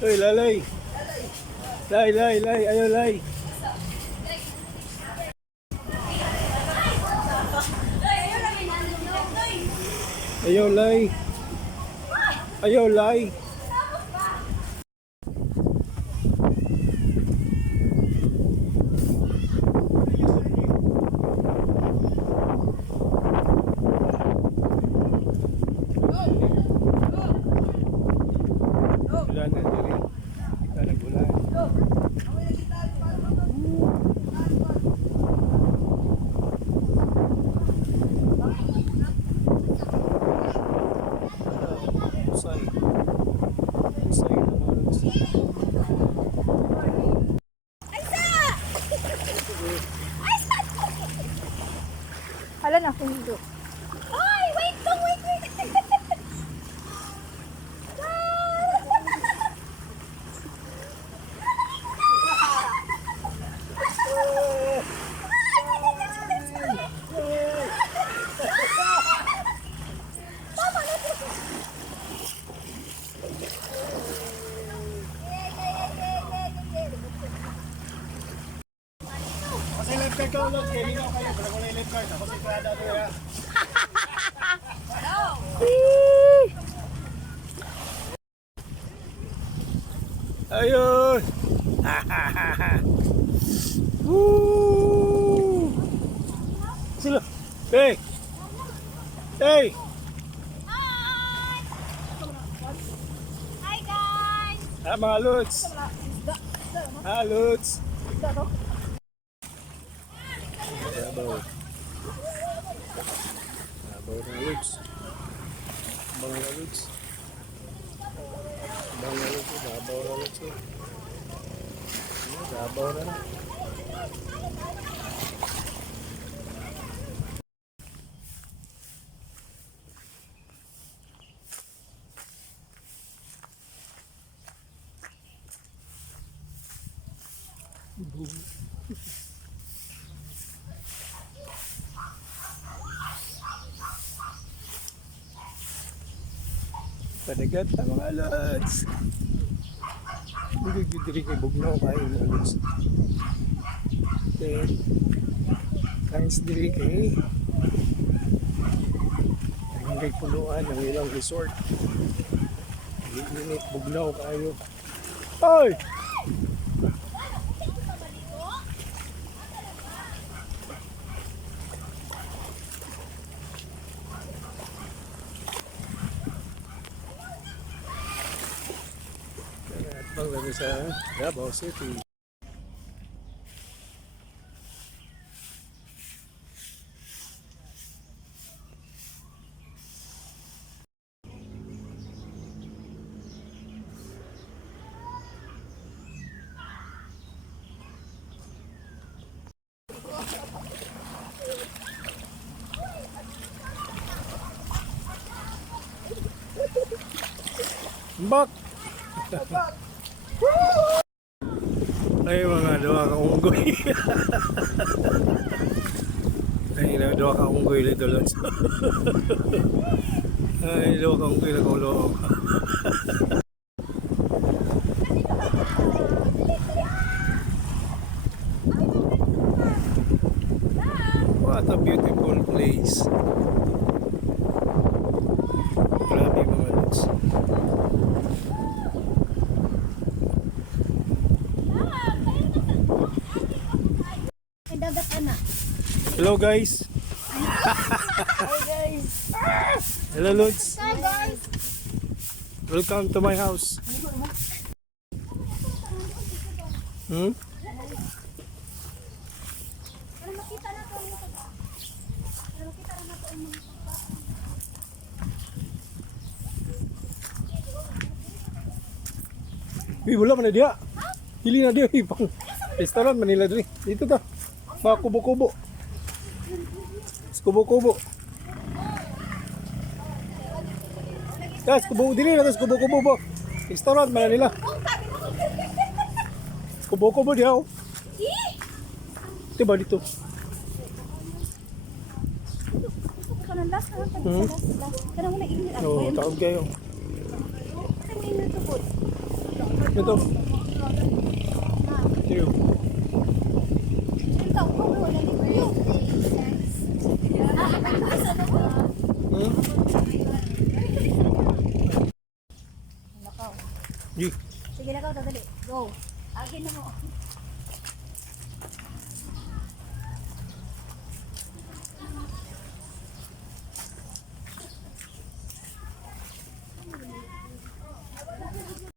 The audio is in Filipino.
Uy, lalay. Lay. Ayaw, lay. Ayaw, lay. Ayaw, lay. Ulan na diri. Kita nagulan. Usay. Usay naman. Hala na, kundo. Ay, wait lang, wait. Kasi live card ka ulit. Kaya hindi kayo. Pero kung live card, ako si Prada to ya. Ayun! Woo! Sila! Hey! Hey! Hi guys! Ah, mga Lods! Ah, Lods! Babaw. Babaw na Lods. Babaw na Lods. Babaw na Lods. Babaw na Lods. Babaw na. Padagat na mga Lods. Hindi diri kay bugnaw kayo mga Lods. Okay. Kain sa diri kay hanggang punuan ng ilang resort. Init bugnaw kayo. Ay! Bang lagi sa Davao City. Bak! Ay mga doa ka unggoy. Ay na doa ka unggoy dito Lods. Ay doa ka unggoy na kaulo. What a beautiful place. Grabe mga Lods. Hello guys. Hi guys! Hello Lods. Hi guys! Welcome to my house. Hmm? Para makita na ko ang mga para makita na ko ang mga Uy, wala man na diya. Hili na diya. Pang restaurant Manila dito. Dito ta. Mga kubo-kubo. Kubo-kubo. Guys, kubo dili na tas kubo-kubo po. Restaurant Manila. Kubo-kubo diya. Oh. Diba dito? kanang last na lang Hmm? last. Kanang muna init ako. Oo, tawag kayo. Kanang init to po. Ito. Here. Ikaw, wala ni Kuya. Hmm? Nakaw. Gi. Sige, nakaw, dadali. Go. Agin na mo.